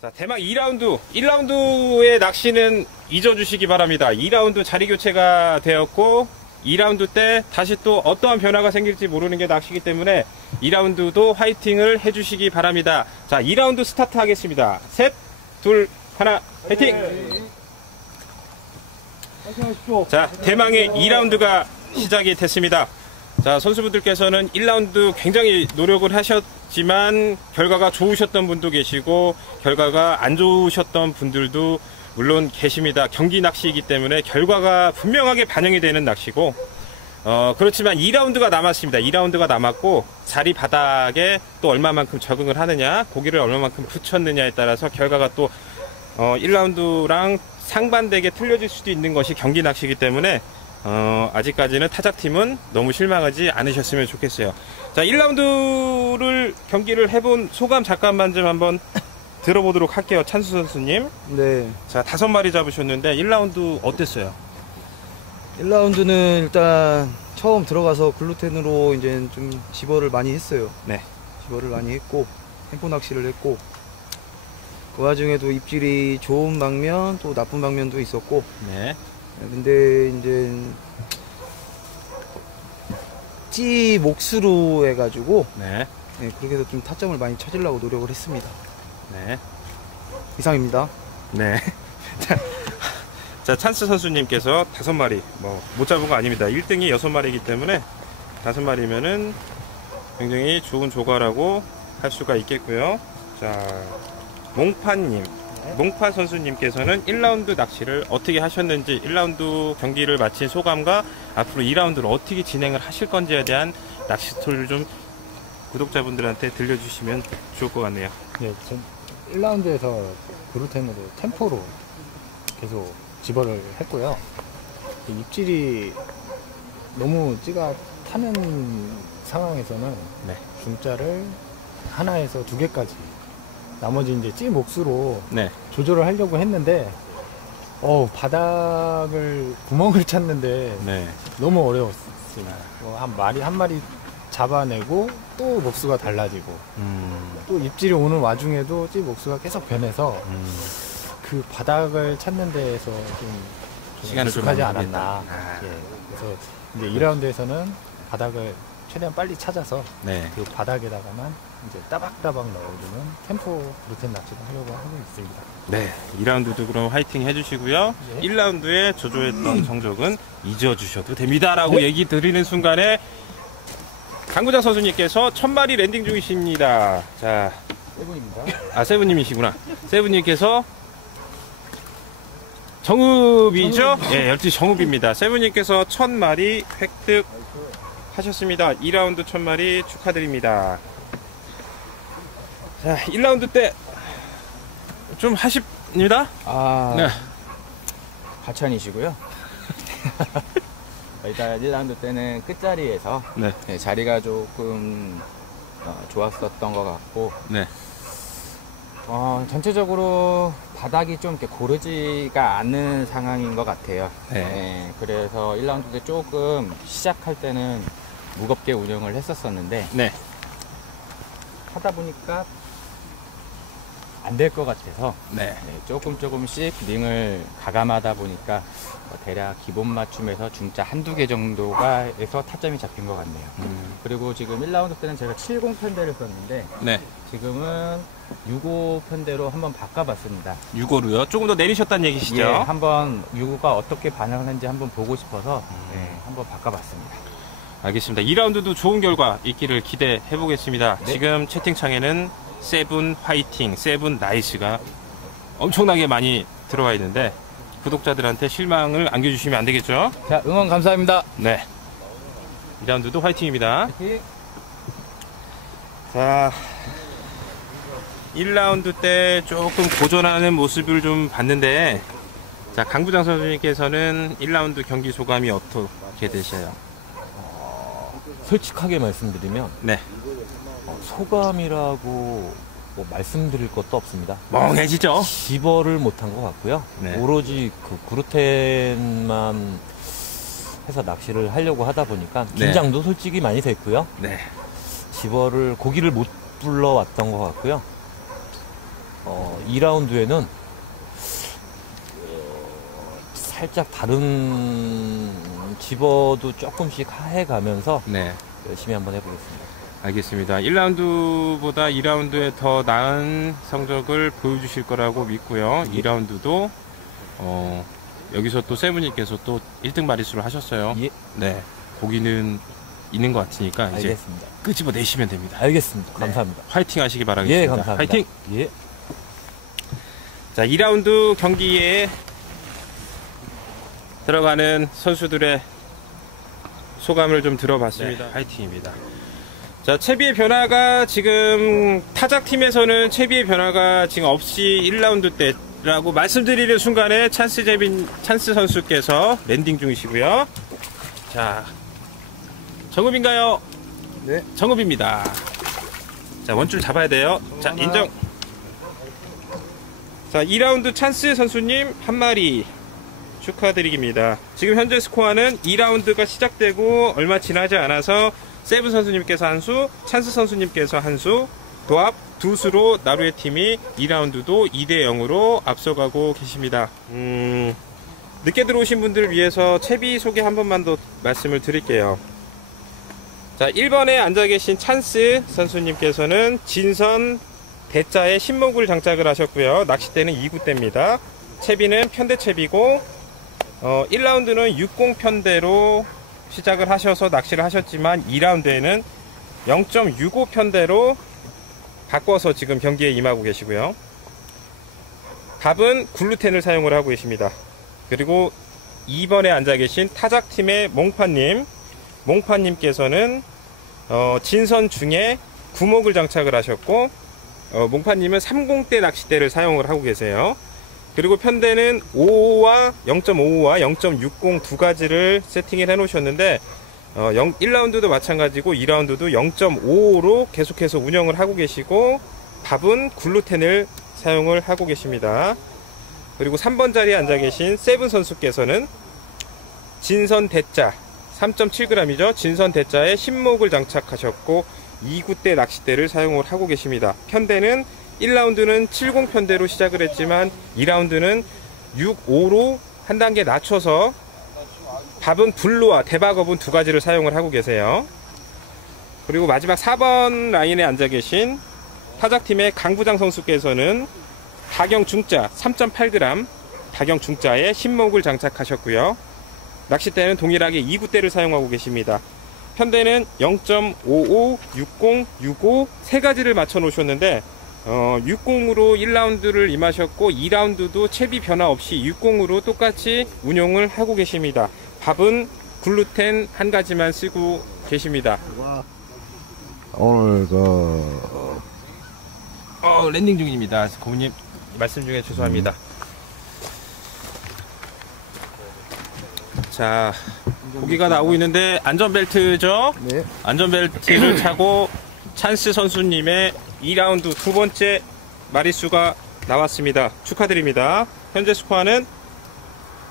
자, 대망 2라운드. 1라운드의 낚시는 잊어주시기 바랍니다. 2라운드 자리 교체가 되었고, 2라운드 때 다시 또 어떠한 변화가 생길지 모르는 게 낚시기 때문에 2라운드도 화이팅을 해주시기 바랍니다. 자, 2라운드 스타트 하겠습니다. 셋, 둘, 하나, 화이팅! 자, 대망의 2라운드가 시작이 됐습니다. 자, 선수분들께서는 1라운드 굉장히 노력을 하셨지만 결과가 좋으셨던 분도 계시고 결과가 안 좋으셨던 분들도 물론 계십니다. 경기 낚시이기 때문에 결과가 분명하게 반영이 되는 낚시고 어, 그렇지만 2라운드가 남았습니다. 2라운드가 남았고 자리 바닥에 또 얼마만큼 적응을 하느냐, 고기를 얼마만큼 붙였느냐에 따라서 결과가 또 어, 1라운드랑 상반되게 틀려질 수도 있는 것이 경기 낚시이기 때문에 어, 아직까지는 타작팀은 너무 실망하지 않으셨으면 좋겠어요. 자, 1라운드를 경기를 해본 소감 잠깐만 좀 한번 들어보도록 할게요. 찬수 선수님. 네. 자, 다섯 마리 잡으셨는데 1라운드 어땠어요? 1라운드는 일단 처음 들어가서 글루텐으로 이제 좀 집어를 많이 했어요. 네. 집어를 많이 했고 템포 낚시를 했고 그 와중에도 입질이 좋은 방면 또 나쁜 방면도 있었고 네. 근데 이제 찌 몫으로 해가지고 네. 네, 그렇게 해서 좀 타점을 많이 찾으려고 노력을 했습니다. 네. 이상입니다. 네. 자, 자, 찬스 선수님께서 다섯 마리, 뭐, 못 잡은 거 아닙니다. 1등이 여섯 마리이기 때문에 다섯 마리면은 굉장히 좋은 조과라고 할 수가 있겠고요. 자, 몽파님. 몽파 선수님께서는 1라운드 낚시를 어떻게 하셨는지, 1라운드 경기를 마친 소감과 앞으로 2라운드를 어떻게 진행을 하실 건지에 대한 낚시 스토리를 좀 구독자분들한테 들려주시면 좋을 것 같네요. 네, 전 1라운드에서 그루텐으로 템포로 계속 집어를 했고요. 이 입질이 너무 찌가 타는 상황에서는 네. 중자를 하나에서 두 개까지 나머지 이제 찌 몫으로 네. 조절을 하려고 했는데 어 바닥을 구멍을 찾는데 네. 너무 어려웠습니다. 어, 한 마리 한 마리 잡아내고 또 목수가 달라지고 음. 또 입질이 오는 와중에도 찌 목수가 계속 변해서 음. 그 바닥을 찾는 데에서 좀, 좀 시간을 좀 많이 않았나. 걸렸다. 예, 그래서 이제 2라운드에서는 바닥을 최대한 빨리 찾아서 네. 그 바닥에다가만 이제 따박따박 넣어주는 템포 루텐 낚시를 하려고 하고 있습니다. 네. 2라운드도 그럼 화이팅 해주시고요. 네. 1라운드에 조조했던 성적은 잊어주셔도 됩니다라고 얘기 드리는 순간에 강구장 선수님께서 천마리 랜딩 중이십니다. 자, 세분입니다. 아, 세븐님이시구나. 세븐님께서 정읍이죠? 예, 12시 정읍입니다. 세븐님께서 천 마리 획득 하셨습니다. 2라운드 천 마리 축하드립니다. 자, 1라운드 때 좀 하십니다. 아, 네. 하천이시고요. 일단 1라운드 때는 끝자리에서 네. 네, 자리가 조금 어, 좋았었던 것 같고 네. 어, 전체적으로 바닥이 좀 이렇게 고르지가 않는 상황인 것 같아요. 네. 네, 그래서 1라운드 때 조금 시작할 때는 무겁게 운영을 했었었는데 네. 하다 보니까 안 될 것 같아서 네. 네, 조금 조금씩 링을 가감하다 보니까 어, 대략 기본 맞춤에서 중자 한두 개 정도가 에서 타점이 잡힌 것 같네요. 음, 그리고 지금 1라운드 때는 제가 70 편대를 썼는데 네. 지금은 65 편대로 한번 바꿔봤습니다. 6호로요. 조금 더 내리셨다는 얘기시죠? 예, 한번 65가 어떻게 반응하는지 한번 보고 싶어서 음. 예, 한번 바꿔봤습니다. 알겠습니다. 2라운드도 좋은 결과 있기를 기대해 보겠습니다. 네. 지금 채팅창에는 세븐 화이팅, 세븐 나이스가 엄청나게 많이 들어와 있는데 구독자들한테 실망을 안겨주시면 안 되겠죠? 자, 응원 감사합니다. 네. 2라운드도 화이팅입니다. 자, 1라운드 때 조금 고전하는 모습을 좀 봤는데, 자, 강부장 선수님께서는 1라운드 경기 소감이 어떻게 되셔요? 솔직하게 말씀드리면 네. 어, 소감이라고 뭐 말씀드릴 것도 없습니다. 멍해지죠? 집어를 못한 것 같고요. 네. 오로지 그 그루텐만 해서 낚시를 하려고 하다 보니까 네. 긴장도 솔직히 많이 됐고요. 네. 집어를 고기를 못 불러왔던 것 같고요. 어, 2라운드에는 살짝 다른 집어도 조금씩 해가면서 네. 열심히 한번 해보겠습니다. 알겠습니다. 1라운드보다 2라운드에 더 나은 성적을 보여주실 거라고 믿고요. 2라운드도 어, 여기서 또 세븐님께서 또 1등 마리수를 하셨어요. 예. 네. 고기는 있는 것 같으니까 이제 알겠습니다. 끄집어 내시면 됩니다. 알겠습니다. 네. 감사합니다. 화이팅 하시기 바라겠습니다. 예, 감사합니다. 화이팅! 예. 자, 2라운드 경기에 들어가는 선수들의 소감을 좀 들어봤습니다. 화이팅입니다. 자, 채비의 변화가 지금 타작팀에서는 채비의 변화가 지금 없이 1라운드 때라고 말씀드리는 순간에 찬스 제빈, 찬스 선수께서 랜딩 중이시고요. 자, 정읍인가요? 네. 정읍입니다. 자, 원줄 잡아야 돼요. 자. 인정. 자, 2라운드 찬스 선수님 한 마리 축하드립니다. 지금 현재 스코어는 2라운드가 시작되고 얼마 지나지 않아서 세븐 선수님께서 한 수, 찬스 선수님께서 한 수, 도합 두 수로 나루의 팀이 2라운드도 2대 0으로 앞서가고 계십니다. 음, 늦게 들어오신 분들을 위해서 채비 소개 한 번만 더 말씀을 드릴게요. 자, 1번에 앉아 계신 찬스 선수님께서는 진선 대자에 신목을 장착을 하셨고요. 낚싯대는 2구대입니다. 채비는 편대채비고 어, 1라운드는 60 편대로 시작을 하셔서 낚시를 하셨지만 2라운드에는 0.65 편대로 바꿔서 지금 경기에 임하고 계시고요. 답은 글루텐을 사용을 하고 계십니다. 그리고 2번에 앉아 계신 타작팀의 몽파님, 몽파님께서는 어, 진선 중에 구목을 장착을 하셨고 어, 몽파님은 30대 낚싯대를 사용을 하고 계세요. 그리고 편대는 5와 0.55와 0.60 두 가지를 세팅을 해 놓으셨는데 어, 0, 1라운드도 마찬가지고 2라운드도 0.55로 계속해서 운영을 하고 계시고 밥은 글루텐을 사용을 하고 계십니다. 그리고 3번 자리에 앉아 계신 세븐 선수께서는 진선 대자 3.7g이죠. 진선 대자에 신목을 장착하셨고 2구대 낚싯대를 사용을 하고 계십니다. 편대는 1라운드는 70 편대로 시작을 했지만 2라운드는 65로 한 단계 낮춰서 밥은 블루와 대박업은 두 가지를 사용을 하고 계세요. 그리고 마지막 4번 라인에 앉아 계신 타작팀의 강부장 선수께서는 다경 중자 3.8g 다경 중자에 신목을 장착하셨고요. 낚싯대는 동일하게 2구대를 사용하고 계십니다. 편대는 0.55, 60, 65 세 가지를 맞춰 놓으셨는데 어, 60으로 1라운드를 임하셨고 2라운드도 채비 변화 없이 60으로 똑같이 운용을 하고 계십니다. 밥은 글루텐 한 가지만 쓰고 계십니다. 오늘 그 어, 랜딩 중입니다. 고모님 말씀 중에 죄송합니다. 자, 고기가 나오고 있는데 안전벨트죠? 네. 안전벨트를 차고 찬스 선수님의 2라운드 두 번째 마리수가 나왔습니다. 축하드립니다. 현재 스코어는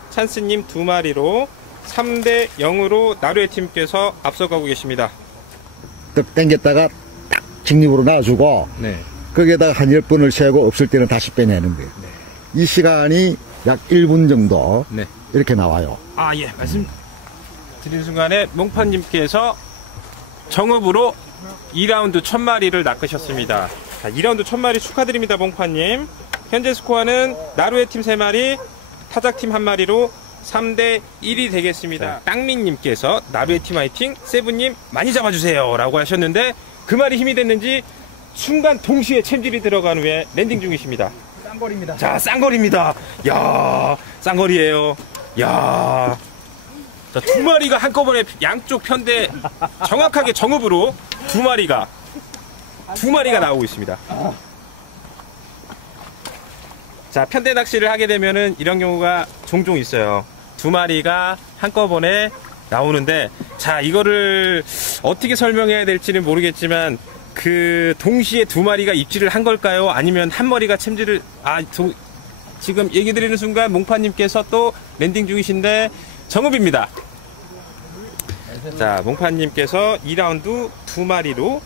찬스님 두 마리로 3대 0으로 나루의 팀께서 앞서가고 계십니다. 떡 당겼다가 딱 직립으로 놔주고 네. 거기에다가 한 10번을 세고 없을 때는 다시 빼내는 거예요. 이 시간이 약 1분 정도 네. 이렇게 나와요. 아, 예. 말씀 드리는 순간에 몽파님께서 정읍으로 2라운드 첫 마리를 낚으셨습니다. 자, 2라운드 첫 마리 축하드립니다, 몽파님. 현재 스코어는 나루의 팀 3마리, 타작팀 1마리로 3대 1이 되겠습니다. 땅민님께서 나루의 팀 화이팅, 세븐님 많이 잡아주세요. 라고 하셨는데 그 말이 힘이 됐는지 순간 동시에 챔질이 들어간 후에 랜딩 중이십니다. 쌍거리입니다. 자, 쌍거리입니다. 야, 쌍거리예요. 야. 자, 두 마리가 한꺼번에 양쪽 편대 정확하게 정읍으로 두 마리가 두 마리가 나오고 있습니다. 자, 편대 낚시를 하게 되면은 이런 경우가 종종 있어요. 두 마리가 한꺼번에 나오는데 자, 이거를 어떻게 설명해야 될지는 모르겠지만 그 동시에 두 마리가 입질을 한 걸까요? 아니면 한 마리가 챔질을 아 도- 지금 얘기 드리는 순간 몽파님께서 또 랜딩 중이신데 정읍입니다. 자 몽파님께서 2라운드 두 마리로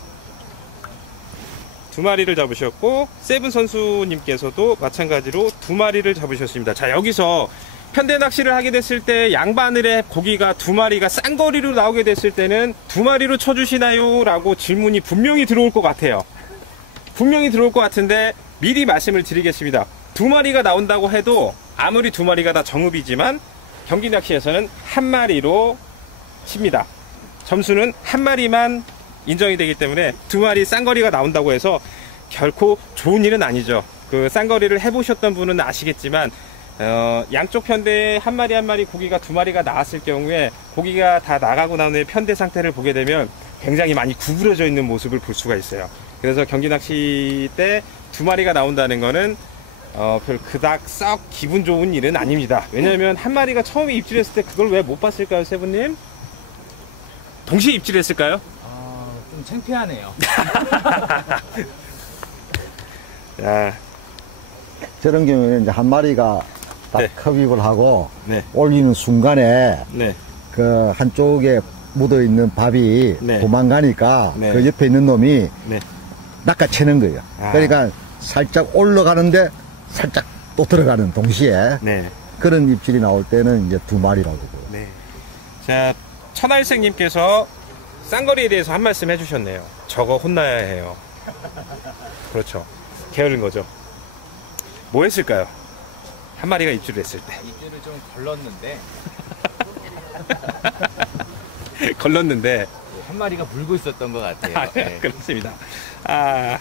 두 마리를 잡으셨고 세븐 선수님께서도 마찬가지로 두 마리를 잡으셨습니다. 자 여기서 편대 낚시를 하게 됐을 때 양바늘에 고기가 두 마리가 쌍거리로 나오게 됐을 때는 두 마리로 쳐주시나요? 라고 질문이 분명히 들어올 것 같아요. 분명히 들어올 것 같은데 미리 말씀을 드리겠습니다. 두 마리가 나온다고 해도 아무리 두 마리가 다 정읍이지만 경기 낚시에서는 한 마리로 칩니다. 점수는 한 마리만 인정이 되기 때문에 두 마리 쌍거리가 나온다고 해서 결코 좋은 일은 아니죠. 그 쌍거리를 해보셨던 분은 아시겠지만 어, 양쪽 편대에 한 마리 한 마리 고기가 두 마리가 나왔을 경우에 고기가 다 나가고 난 후에 편대 상태를 보게 되면 굉장히 많이 구부러져 있는 모습을 볼 수가 있어요. 그래서 경기 낚시 때 두 마리가 나온다는 거는 어, 별 그닥 썩 기분 좋은 일은 아닙니다. 왜냐면 한 마리가 처음에 입질했을 때 그걸 왜 못 봤을까요, 세븐님? 동시에 입질했을까요? 아, 좀 창피하네요. 야, 저런 경우에는 이제 한 마리가 딱 네. 흡입을 하고 네, 올리는 순간에 네, 그 한쪽에 묻어 있는 밥이 네. 도망가니까 네. 그 옆에 있는 놈이 네. 낚아채는 거예요. 아. 그러니까 살짝 올라가는데 살짝 또 들어가는 동시에 네, 그런 입질이 나올 때는 이제 두 마리라고 그러고. 네. 자, 천할생님께서 쌍거리에 대해서 한 말씀 해주셨네요. 저거 혼나야 해요. 그렇죠. 게으른 거죠. 뭐 했을까요? 한 마리가 입질을 했을 때. 입질을 좀 걸렀는데 걸렀는데, 한 마리가 물고 있었던 것 같아요. 아, 네. 그렇습니다. 아,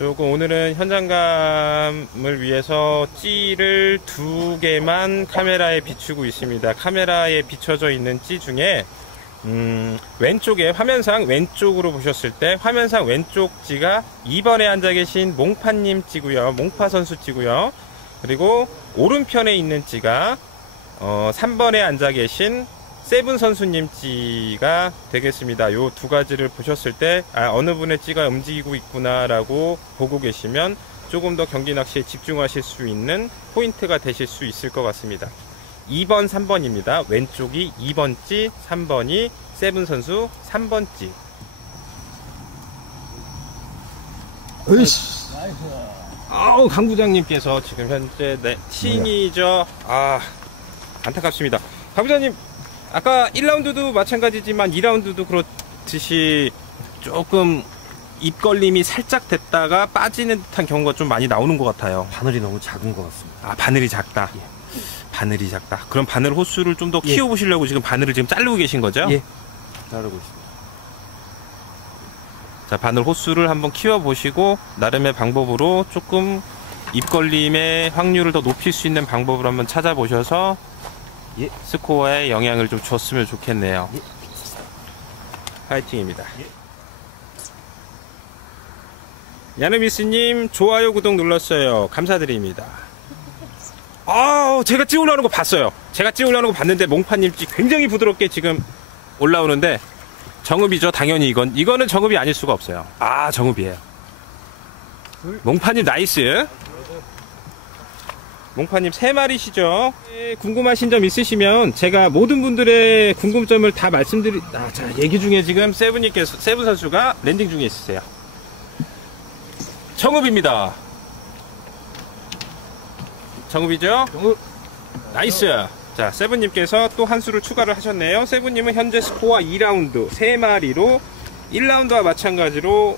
조금 오늘은 현장감을 위해서 찌를 두 개만 카메라에 비추고 있습니다. 카메라에 비춰져 있는 찌 중에 음, 왼쪽에 화면상 왼쪽으로 보셨을 때 화면상 왼쪽 찌가 2번에 앉아 계신 몽파님 찌고요. 몽파 선수 찌고요. 그리고 오른편에 있는 찌가 어, 3번에 앉아 계신 세븐 선수님 찌가 되겠습니다. 요 두 가지를 보셨을 때 아, 어느 분의 찌가 움직이고 있구나라고 보고 계시면 조금 더 경기 낚시에 집중하실 수 있는 포인트가 되실 수 있을 것 같습니다. 2번, 3번입니다. 왼쪽이 2번 찌, 3번이 세븐 선수 3번 찌. 으이씨. 아우 강 부장님께서 지금 현재 네, 신이죠. 아 안타깝습니다. 강 부장님 아까 1라운드도 마찬가지지만 2라운드도 그렇듯이 조금 입걸림이 살짝 됐다가 빠지는 듯한 경우가 좀 많이 나오는 것 같아요. 바늘이 너무 작은 것 같습니다. 아 바늘이 작다. 바늘이 작다. 그럼 바늘 호수를 좀더 예. 키워보시려고 지금 바늘을 지금 자르고 계신 거죠? 예. 자르고 있습니다. 자, 바늘 호수를 한번 키워보시고, 나름의 방법으로 조금 입걸림의 확률을 더 높일 수 있는 방법을 한번 찾아보셔서, 예. 스코어에 영향을 좀 줬으면 좋겠네요. 예. 파이팅입니다. 야누미스님, 좋아요, 구독 눌렀어요. 감사드립니다. 아우, 제가 찌 올라오는 거 봤어요. 제가 찌 올라오는 거 봤는데, 몽파님 찌 굉장히 부드럽게 지금 올라오는데, 정읍이죠. 당연히 이건. 이거는 정읍이 아닐 수가 없어요. 아, 정읍이에요. 몽파님 나이스. 몽파님 세 마리시죠. 네, 궁금하신 점 있으시면 제가 모든 분들의 궁금점을 다 말씀드리, 아, 자, 얘기 중에 지금 세븐님께서, 세븐 선수가 랜딩 중에 있으세요. 정읍입니다. 정읍이죠? 정읍. 나이스. 자, 세븐님께서 또 한 수를 추가를 하셨네요. 세븐님은 현재 스코어 2라운드, 3마리로 1라운드와 마찬가지로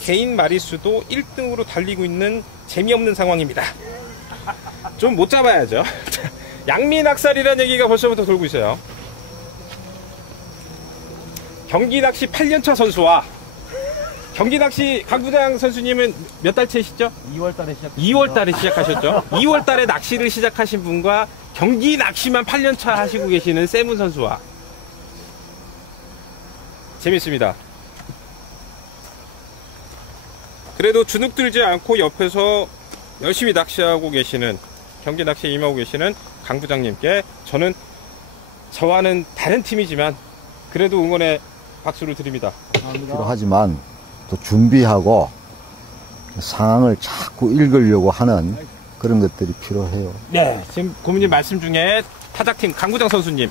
개인 마리수도 1등으로 달리고 있는 재미없는 상황입니다. 좀 못 잡아야죠. 양미낙살이라는 얘기가 벌써부터 돌고 있어요. 경기 낚시 8년차 선수와 경기 낚시 강부장 선수님은 몇 달째시죠? 2월 달에 시작. 2월 달에 시작하셨죠? 2월 달에 낚시를 시작하신 분과 경기 낚시만 8년차 하시고 계시는 세븐 선수와 재밌습니다. 그래도 주눅 들지 않고 옆에서 열심히 낚시하고 계시는 경기 낚시에 임하고 계시는 강 부장님께 저는 저와는 다른 팀이지만 그래도 응원의 박수를 드립니다. 필요하지만 또 준비하고 상황을 자꾸 읽으려고 하는 그런 것들이 필요해요. 네, 지금 고문님 말씀 중에 타작팀 강구장 선수님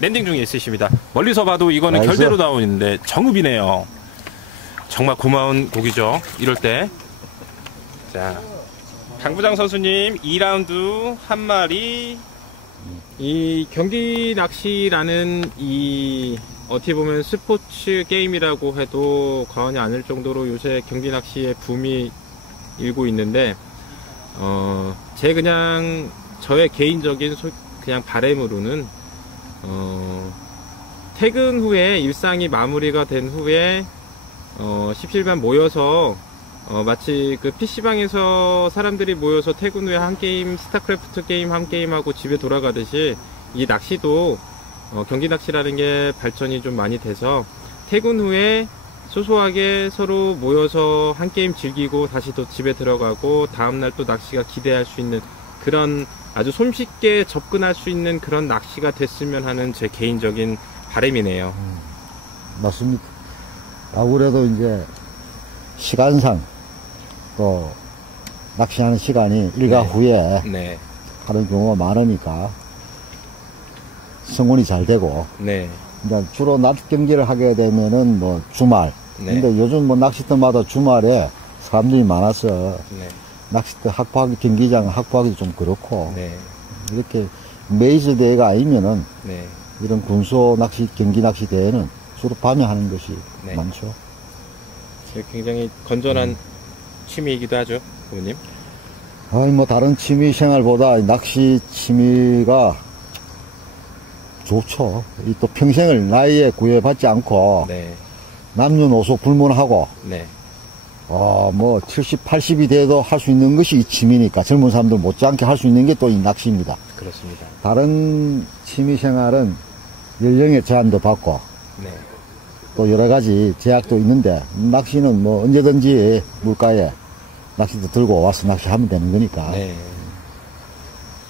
랜딩 중에 있으십니다. 멀리서 봐도 이거는 나이스. 결대로 나오는데 정읍이네요. 정말 고마운 곡이죠. 이럴 때. 자, 강부장 선수님 2라운드 한 마리. 이 경기 낚시라는 이 어떻게 보면 스포츠 게임이라고 해도 과언이 아닐 정도로 요새 경기 낚시의 붐이 일고 있는데 어, 제 그냥 저의 개인적인 소- 그냥 바램으로는 어, 퇴근 후에 일상이 마무리가 된 후에 어, 17반 모여서 어, 마치 그 PC방에서 사람들이 모여서 퇴근 후에 한 게임, 스타크래프트 게임 한 게임하고 집에 돌아가듯이 이 낚시도 어, 경기 낚시라는 게 발전이 좀 많이 돼서 퇴근 후에 소소하게 서로 모여서 한 게임 즐기고 다시 또 집에 들어가고 다음날 또 낚시가 기대할 수 있는 그런 아주 손쉽게 접근할 수 있는 그런 낚시가 됐으면 하는 제 개인적인 바람이네요. 맞습니다. 아무래도 이제 시간상 또 낚시하는 시간이 일과 네. 후에 네, 하는 경우가 많으니까 성운이 잘 되고 네, 이제 주로 낮 경기를 하게 되면은 뭐 주말 네, 근데 요즘 뭐 낚시터마다 주말에 사람들이 많아서 네, 낚시터 확보하기 경기장 확보하기도 좀 그렇고 네, 이렇게 메이저 대회가 아니면은 네. 이런 군소 낚시 경기 낚시 대회는 주로 밤에 하는 것이 네. 많죠. 굉장히 건전한 취미이기도 하죠, 부모님. 아니 뭐 다른 취미 생활보다 낚시 취미가 좋죠. 이 또 평생을 나이에 구애받지 않고 네, 남녀노소 불문하고 네, 어 뭐 70, 80이 돼도 할 수 있는 것이 이 취미니까 젊은 사람들 못지않게 할 수 있는 게 또 이 낚시입니다. 그렇습니다. 다른 취미 생활은 연령의 제한도 받고 네, 또 여러 가지 제약도 있는데 낚시는 뭐 언제든지 물가에 낚시도 들고 와서 낚시하면 되는 거니까. 네.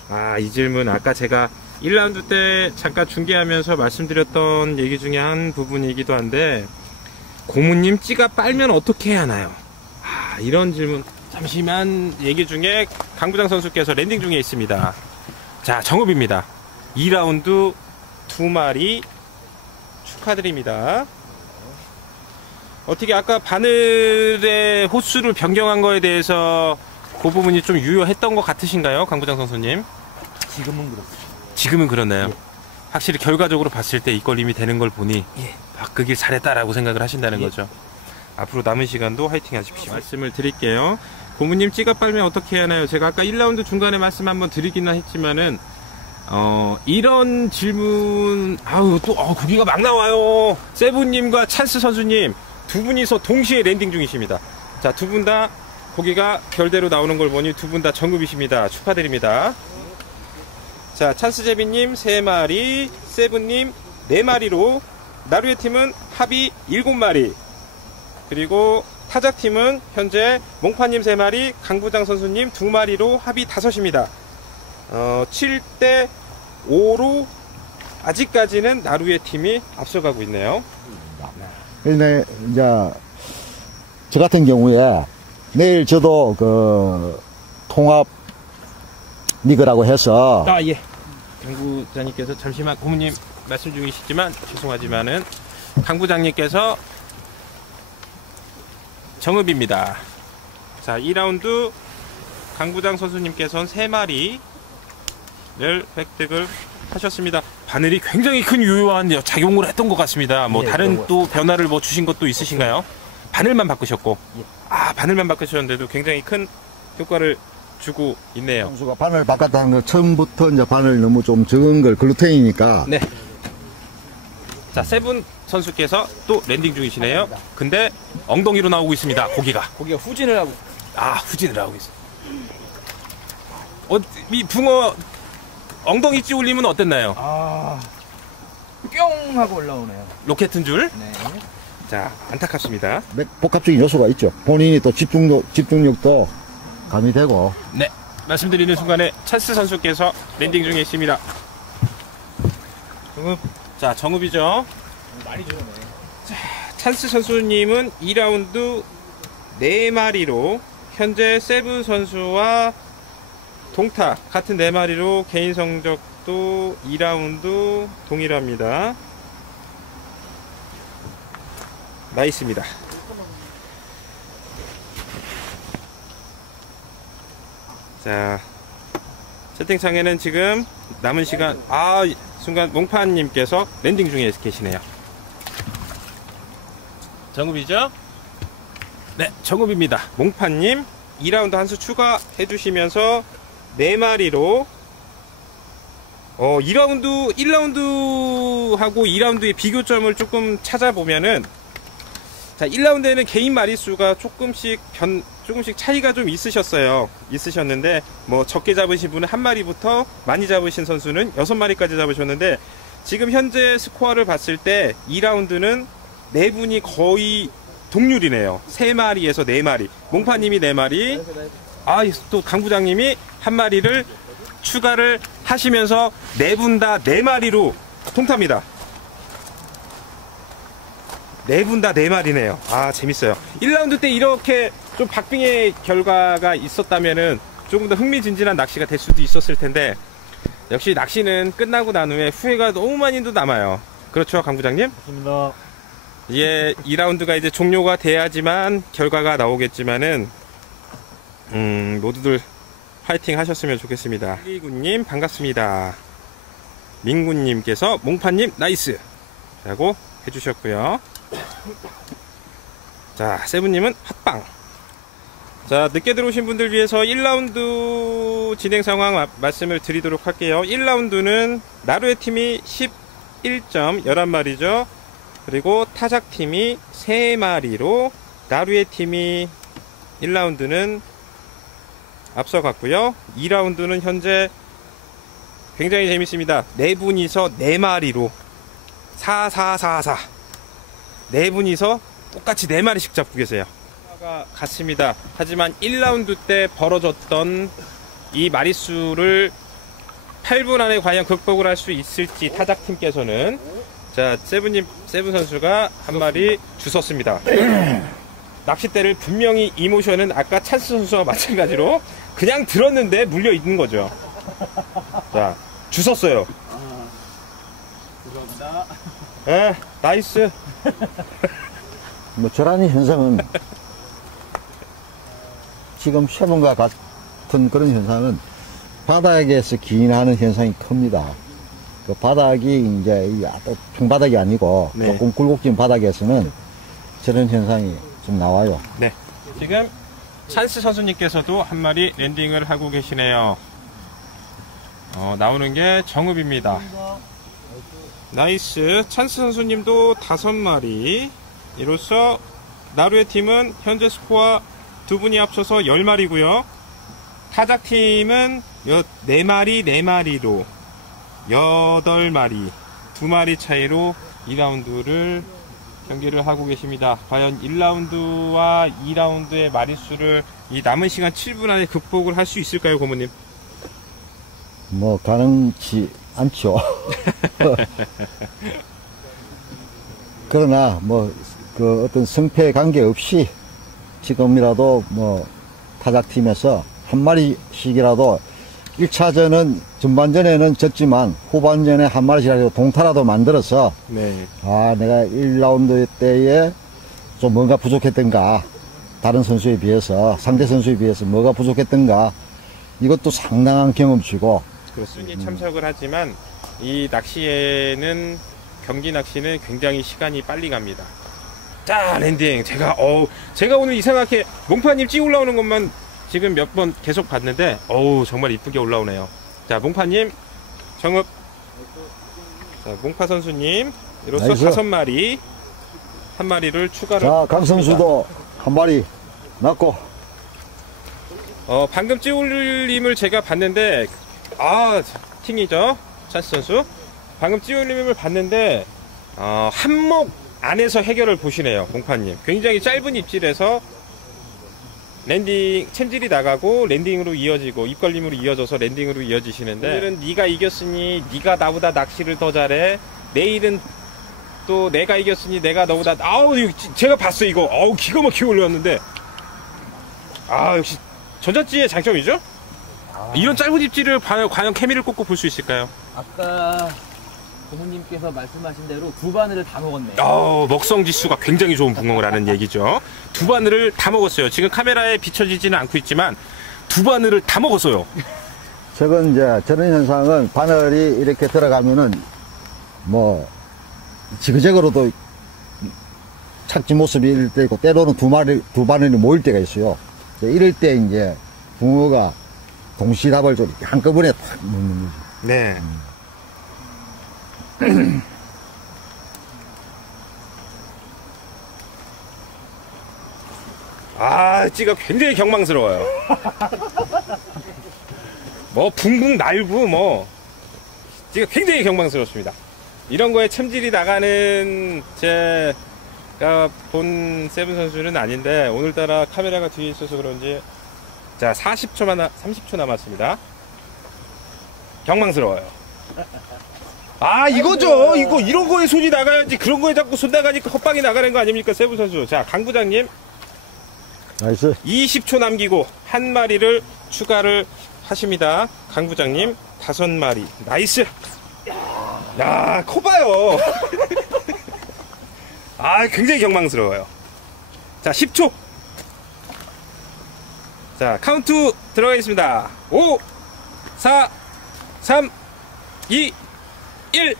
아, 이 질문 아까 제가 1라운드 때 잠깐 중계하면서 말씀드렸던 얘기 중에 한 부분이기도 한데 고모님 찌가 빨면 어떻게 해야 하나요? 아, 이런 질문 잠시만 얘기 중에 강부장 선수께서 랜딩 중에 있습니다. 자, 정읍입니다. 2라운드 두 마리 축하드립니다. 어떻게 아까 바늘의 호수를 변경한 거에 대해서 그 부분이 좀 유효했던 것 같으신가요, 강부장 선수님? 지금은 그렇습니다. 지금은 그렇나요? 확실히 결과적으로 봤을 때 이걸림이 되는 걸 보니 예. 바꾸길 잘했다라고 생각을 하신다는 거죠. 앞으로 남은 시간도 화이팅 하십시오. 말씀을 드릴게요. 고모님 찌가 빨면 어떻게 해야 하나요? 제가 아까 1라운드 중간에 말씀 한번 드리기는 했지만은 어, 이런 질문, 아우, 또, 어, 고기가 막 나와요. 세븐님과 찬스 선수님, 두 분이서 동시에 랜딩 중이십니다. 자, 두 분 다 고기가 결대로 나오는 걸 보니 두 분 다 정급이십니다. 축하드립니다. 자, 찬스제비님 세마리 세븐님 네마리로 나루의 팀은 합이 일곱 마리 그리고 타작팀은 현재 몽파님 세마리 강부장 선수님 두마리로 합이 다섯입니다. 어, 7대 5로 아직까지는 나루의 팀이 앞서가고 있네요. 근데 이제 저 같은 경우에 내일 저도 그 통합 리그라고 해서 아, 예. 강부장님께서 잠시만 고모님 말씀 중이시지만 죄송하지만은 강부장님께서 정읍입니다. 자, 2라운드 강부장 선수님께서는 3마리를 획득을 하셨습니다. 바늘이 굉장히 큰 유효한 작용을 했던 것 같습니다. 뭐 예, 다른 또 변화를 뭐 주신 것도 있으신가요? 바늘만 바꾸셨고, 아 바늘만 바꾸셨는데도 굉장히 큰 효과를 주고 있네요. 선수가 바늘 바꿨다는 거 처음부터 이제 바늘 너무 좀 적은 걸 글루텐이니까 네. 자, 세븐 선수께서 또 랜딩 중이시네요. 근데 엉덩이로 나오고 있습니다. 고기가. 고기가 후진을 하고 아, 후진을 하고 있어요. 어, 이 붕어 엉덩이 찌 올리면 어땠나요? 아, 뿅 하고 올라오네요. 로켓인 줄? 네. 자, 안타깝습니다. 몇- 복합적인 요소가 있죠. 본인이 또 집중력, 집중력도 가미되고 네. 말씀드리는 순간에 찬스 선수께서 랜딩 중에 있습니다. 정읍. 자, 정읍이죠. 많이 좋네. 찬스 선수님은 2라운드 4마리로 현재 세븐 선수와 동타 같은 4마리로 개인 성적도 2라운드 동일합니다. 나이스입니다. 자 채팅창에는 지금 남은 시간 아 순간 몽판님께서 랜딩 중에 계시네요. 정읍이죠? 네 정읍입니다. 몽판님 2라운드 한 수 추가해 주시면서 4마리로 어, 2라운드, 1라운드하고 2라운드의 비교점을 조금 찾아보면은 자, 1라운드에는 개인 마리수가 조금씩 변, 조금씩 차이가 좀 있으셨어요. 있으셨는데, 뭐, 적게 잡으신 분은 한 마리부터 많이 잡으신 선수는 여섯 마리까지 잡으셨는데, 지금 현재 스코어를 봤을 때 2라운드는 네 분이 거의 동률이네요. 세 마리에서 네 마리. 몽파님이 네 마리. 아, 또 강부장님이 한 마리를 추가를 하시면서 네 분 다 네 마리로 통탑니다. 네 분 다 네 마리네요. 아, 재밌어요. 1라운드 때 이렇게 좀 박빙의 결과가 있었다면은 조금 더 흥미진진한 낚시가 될 수도 있었을 텐데, 역시 낚시는 끝나고 난 후에 후회가 너무 많이 도 남아요. 그렇죠, 강 부장님? 맞습니다. 예, 2라운드가 이제 종료가 돼야지만 결과가 나오겠지만은, 음, 모두들 파이팅 하셨으면 좋겠습니다. 이구님 반갑습니다. 민구님께서 몽파님 나이스! 라고 해주셨고요. 자, 세븐님은 핫빵. 자, 늦게 들어오신 분들 위해서 1라운드 진행 상황 마- 말씀을 드리도록 할게요. 1라운드는 나루의 팀이 11점 11마리죠. 그리고 타작 팀이 3마리로 나루의 팀이 1라운드는 앞서갔고요. 2라운드는 현재 굉장히 재밌습니다. 네 분이서 네 마리로 4444 네 분이서 똑같이 네 마리씩 잡고 계세요. 가 같습니다. 하지만 1라운드 때 벌어졌던 이 마리수를 8분 안에 과연 극복을 할 수 있을지 타작 팀께서는 자 세븐님 세븐 선수가 한 마리 주웠습니다. 낚싯대를 분명히 이모션은 아까 찬스 선수와 마찬가지로 그냥 들었는데 물려 있는 거죠. 자 주웠어요. 예, 나이스. 뭐 저라는 현상은 지금 쉐본과 같은 그런 현상은 바닥에서 기인하는 현상이 큽니다. 그 바닥이 이제 평바닥이 아니고 네. 조금 굴곡진 바닥에서는 저런 현상이 좀 나와요. 네. 지금 찬스 선수님께서도 한 마리 랜딩을 하고 계시네요. 어, 나오는 게 정읍입니다. 나이스. 찬스 선수님도 다섯 마리. 이로써 나루의 팀은 현재 스코어 두 분이 합쳐서 열 마리고요. 타작 팀은 여- 네 마리, 네 마리로 여덟 마리, 두 마리 차이로 2라운드를 경기를 하고 계십니다. 과연 1라운드와 2라운드의 마리수를 이 남은 시간 7분 안에 극복을 할 수 있을까요, 고모님? 뭐 가능치 않죠. 그러나 뭐 그 어떤 성패 관계 없이 지금이라도 뭐 타작팀에서 한 마리씩이라도 1차전은 전반전에는 졌지만 후반전에 한 마리씩이라도 동타라도 만들어서 네. 아 내가 1라운드 때에 좀 뭔가 부족했던가 다른 선수에 비해서 상대 선수에 비해서 뭐가 부족했던가 이것도 상당한 경험치고 그렇습니다. 참석을 하지만 이 낚시에는 경기 낚시는 굉장히 시간이 빨리 갑니다. 자, 랜딩. 제가 어우, 제가 오늘 이상하게 몽파님 찌 올라오는 것만 지금 몇 번 계속 봤는데 어우, 정말 이쁘게 올라오네요. 자, 몽파님 정읍 자, 몽파 선수님 이로써 나이스. 다섯 마리 한 마리를 추가를 자 강선수도 한 마리 낳고 어, 방금 찌울님을 제가 봤는데, 아, 팅이죠. 찬스 선수. 방금 찌울님을 봤는데, 어, 한목 안에서 해결을 보시네요. 공파님. 굉장히 짧은 입질에서 랜딩, 챔질이 나가고 랜딩으로 이어지고 입걸림으로 이어져서 랜딩으로 이어지시는데 오늘은 네가 이겼으니 네가 나보다 낚시를 더 잘해. 내일은 또 내가 이겼으니 내가 너보다 아우 제가 봤어요 이거 아우 기가 막히게 올렸는데 아 역시 전자찌의 장점이죠? 이런 짧은 입질을 봐- 과연 케미를 꽂고 볼 수 있을까요? 아까 고모님께서 말씀하신 대로 두 바늘을 다 먹었네. 어, 먹성 지수가 굉장히 좋은 붕어라는 얘기죠. 두 바늘을 다 먹었어요. 지금 카메라에 비춰지지는 않고 있지만 두 바늘을 다 먹었어요. 저건 이제 저런 현상은 바늘이 이렇게 들어가면은 뭐 지그재그로도 착지 모습이 이럴 때 있고 때로는 두 마리 두 바늘이 모일 때가 있어요. 이럴 때 이제 붕어가 동시답을 좀 이렇게 한꺼번에 탁 먹는 거죠. 네. 아, 찌가 굉장히 경망스러워요. 뭐 붕붕 날고 뭐 찌가 굉장히 경망스럽습니다. 이런 거에 첨질이 나가는 제가 본 세븐 선수는 아닌데 오늘따라 카메라가 뒤에 있어서 그런지 자 40초만 나, 30초 남았습니다. 경망스러워요. 아 이거죠. 이거 이런 거에 손이 나가야지 그런 거에 자꾸 손 나가니까 헛방이 나가는 거 아닙니까 세븐 선수. 자 강 부장님 나이스. 20초 남기고 한 마리를 추가를 하십니다. 강 부장님 다섯 마리 나이스. 야 커봐요. 아 굉장히 경망스러워요. 자 10초. 자 카운트 들어가겠습니다. 5, 4, 3, 2, 1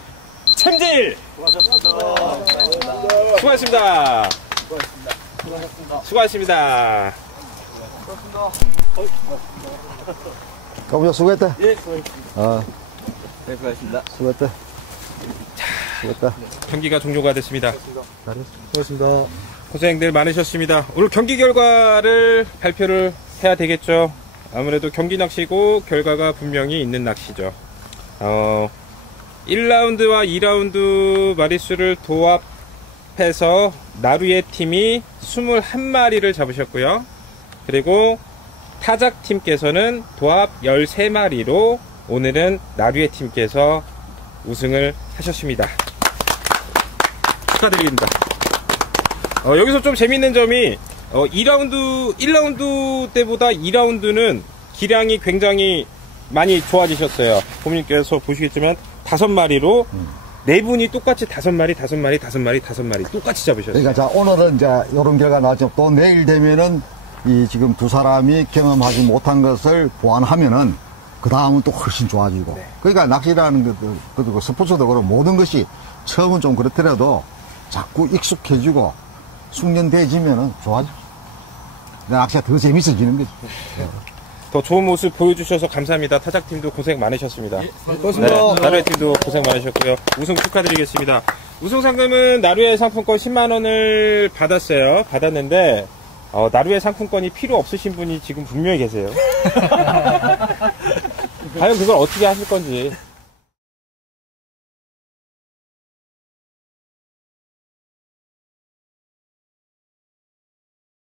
챔질. 수고하셨습니다. 수고하셨습니다. 가보자 수고했다. 예, 아 네, 수고하셨습니다. 수고했다. 수고했다. 경기가 종료가 됐습니다. 수고하셨습니다. 고생들 많으셨습니다. 오늘 경기 결과를 발표를 해야 되겠죠. 아무래도 경기 낚시고 결과가 분명히 있는 낚시죠. 어, 1라운드와 2라운드 마리수를 도합해서 나루의 팀이 21마리를 잡으셨고요. 그리고 타작 팀께서는 도합 13마리로 오늘은 나루의 팀께서 우승을 하셨습니다. 축하드립니다. 어, 여기서 좀 재밌는 점이 어, 2라운드 1라운드 때보다 2라운드는 기량이 굉장히 많이 좋아지셨어요. 부모님께서 보시겠지만 다섯 마리로 네 분이 똑같이 다섯 마리, 다섯 마리, 다섯 마리, 다섯 마리 똑같이 잡으셨어요. 그러니까 자 오늘은 이제 이런 결과 나왔죠. 또 내일 되면은 이 지금 두 사람이 경험하지 못한 것을 보완하면은 그 다음은 또 훨씬 좋아지고. 그러니까 낚시라는 것도 그리고 스포츠도 그렇고 모든 것이 처음은 좀 그렇더라도 자꾸 익숙해지고 숙련돼지면은 좋아져. 낚시가 더 재밌어지는 거지. 더 좋은 모습 보여주셔서 감사합니다. 타작팀도 고생 많으셨습니다. 고맙습니다. 네, 나루의 팀도 고생 많으셨고요. 우승 축하드리겠습니다. 우승 상금은 나루의 상품권 10만 원을 받았어요. 받았는데 어, 나루의 상품권이 필요 없으신 분이 지금 분명히 계세요. 과연 그걸 어떻게 하실 건지